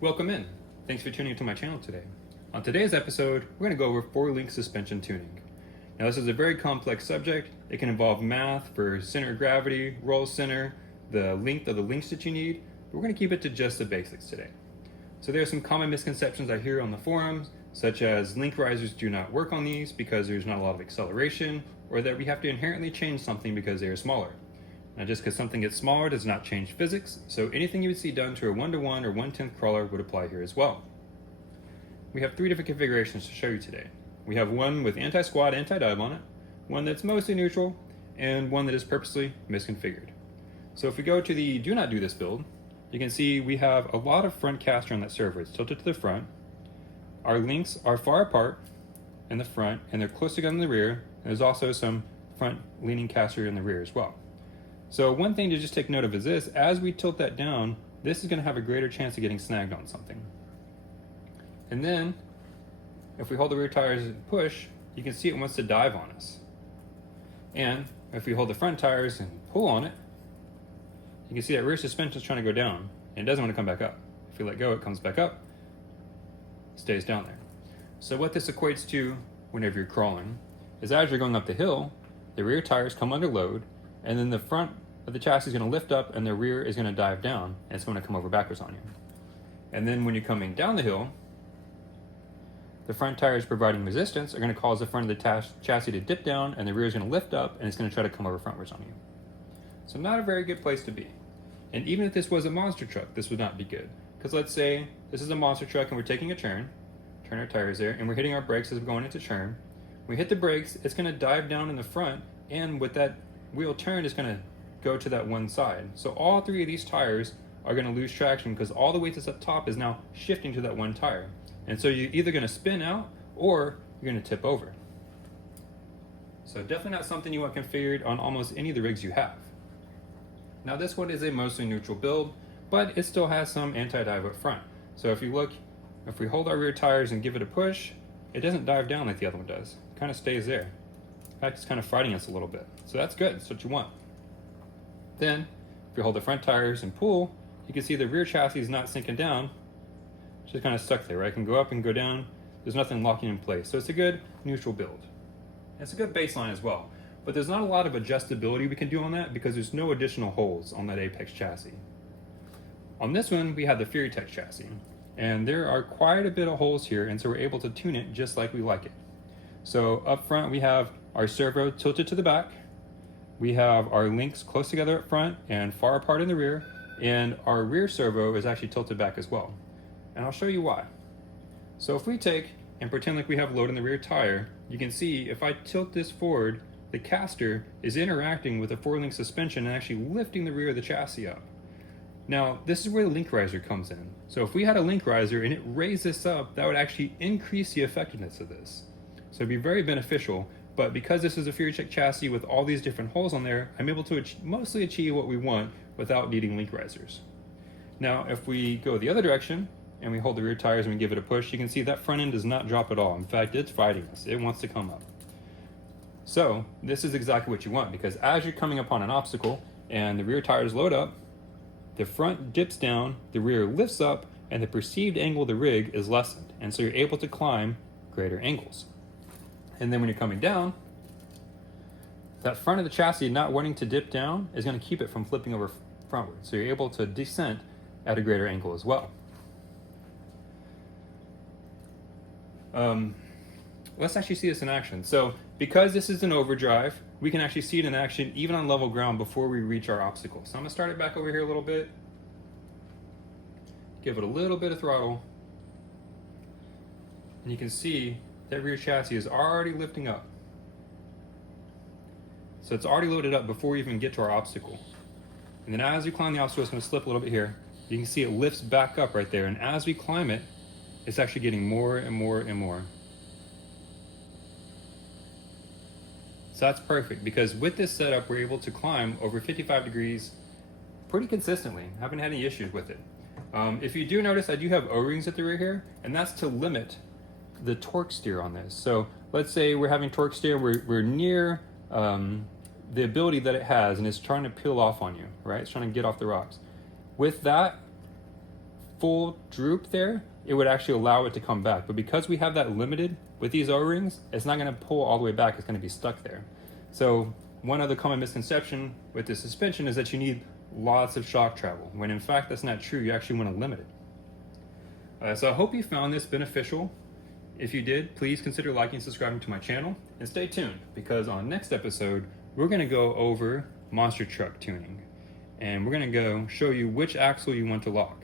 Welcome in. Thanks for tuning into my channel today. On today's episode, we're going to go over four-link suspension tuning. Now this is a very complex subject. It can involve math for center of gravity, roll center, the length of the links that you need, but we're going to keep it to just the basics today. So there are some common misconceptions I hear on the forums, such as link risers do not work on these because there's not a lot of acceleration, or that we have to inherently change something because they are smaller. Now just because something gets smaller does not change physics, so anything you would see done to a 1-to-1 or 1/10 crawler would apply here as well. We have three different configurations to show you today. We have one with anti-squat, anti-dive on it, one that's mostly neutral, and one that is purposely misconfigured. So if we go to the do not do this build, you can see we have a lot of front caster on that server. It's tilted to the front. Our links are far apart in the front, and they're close together in the rear. And there's also some front leaning caster in the rear as well. So one thing to just take note of is this: as we tilt that down, this is going to have a greater chance of getting snagged on something. And then, if we hold the rear tires and push, you can see it wants to dive on us. And if we hold the front tires and pull on it, you can see that rear suspension is trying to go down, and it doesn't want to come back up. If we let go, it comes back up, stays down there. So what this equates to whenever you're crawling is as you're going up the hill, the rear tires come under load, and then the front of the chassis is going to lift up and the rear is going to dive down, and it's going to come over backwards on you. And then when you're coming down the hill, the front tires providing resistance are going to cause the front of the chassis to dip down, and the rear is going to lift up and it's going to try to come over frontwards on you. So not a very good place to be. And even if this was a monster truck, this would not be good. Because let's say this is a monster truck and we're taking a turn our tires there, and we're hitting our brakes as we're going into turn. We hit the brakes, it's going to dive down in the front, and with that wheel turn, it's going to go to that one side. So all three of these tires are going to lose traction because all the weight that's up top is now shifting to that one tire. And so you're either going to spin out or you're going to tip over. So definitely not something you want configured on almost any of the rigs you have. Now this one is a mostly neutral build, but it still has some anti-dive up front. So if you look, if we hold our rear tires and give it a push, it doesn't dive down like the other one does. It kind of stays there. In fact, it's kind of fighting us a little bit. So that's good, that's what you want. Then, if you hold the front tires and pull, you can see the rear chassis is not sinking down. It's just kind of stuck there, right? It can go up and go down. There's nothing locking in place. So it's a good neutral build. And it's a good baseline as well. But there's not a lot of adjustability we can do on that because there's no additional holes on that Apex chassis. On this one, we have the FuryTech chassis. And there are quite a bit of holes here, and so we're able to tune it just like we like it. So up front, we have our servo tilted to the back. We have our links close together up front and far apart in the rear. And our rear servo is actually tilted back as well. And I'll show you why. So if we take and pretend like we have load in the rear tire, you can see if I tilt this forward, the caster is interacting with the four-link suspension and actually lifting the rear of the chassis up. Now, this is where the link riser comes in. So if we had a link riser and it raised this up, that would actually increase the effectiveness of this. So it'd be very beneficial, but because this is a FuryTech chassis with all these different holes on there, I'm able to mostly achieve what we want without needing link risers. Now, if we go the other direction and we hold the rear tires and we give it a push, you can see that front end does not drop at all. In fact, it's fighting us. It wants to come up. So this is exactly what you want, because as you're coming upon an obstacle and the rear tires load up, the front dips down, the rear lifts up, and the perceived angle of the rig is lessened. And so you're able to climb greater angles. And then when you're coming down, that front of the chassis not wanting to dip down is going to keep it from flipping over frontward. So you're able to descent at a greater angle as well. Let's actually see this in action. So because this is an overdrive, we can actually see it in action even on level ground before we reach our obstacle. So I'm going to start it back over here a little bit. Give it a little bit of throttle. And you can see that rear chassis is already lifting up. So it's already loaded up before we even get to our obstacle. And then as we climb the obstacle, it's going to slip a little bit here. You can see it lifts back up right there. And as we climb it, it's actually getting more and more and more. So that's perfect, because with this setup, we're able to climb over 55 degrees pretty consistently. Haven't had any issues with it. If you do notice, I do have O-rings at the rear here, and that's to limit the torque steer on this. So let's say we're having torque steer, we're near the ability that it has, and it's trying to peel off on you, right? It's trying to get off the rocks. With that, full droop there, it would actually allow it to come back. But because we have that limited with these O-rings, it's not going to pull all the way back. It's going to be stuck there. So one other common misconception with this suspension is that you need lots of shock travel, when in fact that's not true. You actually want to limit it. So I hope you found this beneficial. If you did, please consider liking and subscribing to my channel, and stay tuned, because on next episode we're going to go over monster truck tuning, and we're going to go show you which axle you want to lock,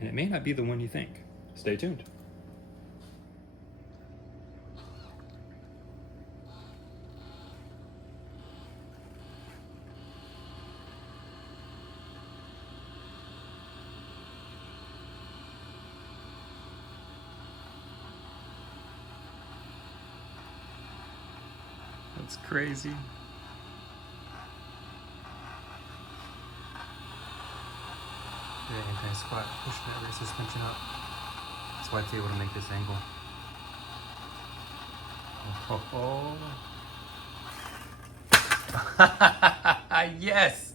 and it may not be the one you think. Stay tuned. That's crazy. The anti-squat, pushing that rear suspension up. That's why it's able to make this angle. Oh, oh, oh. Yes!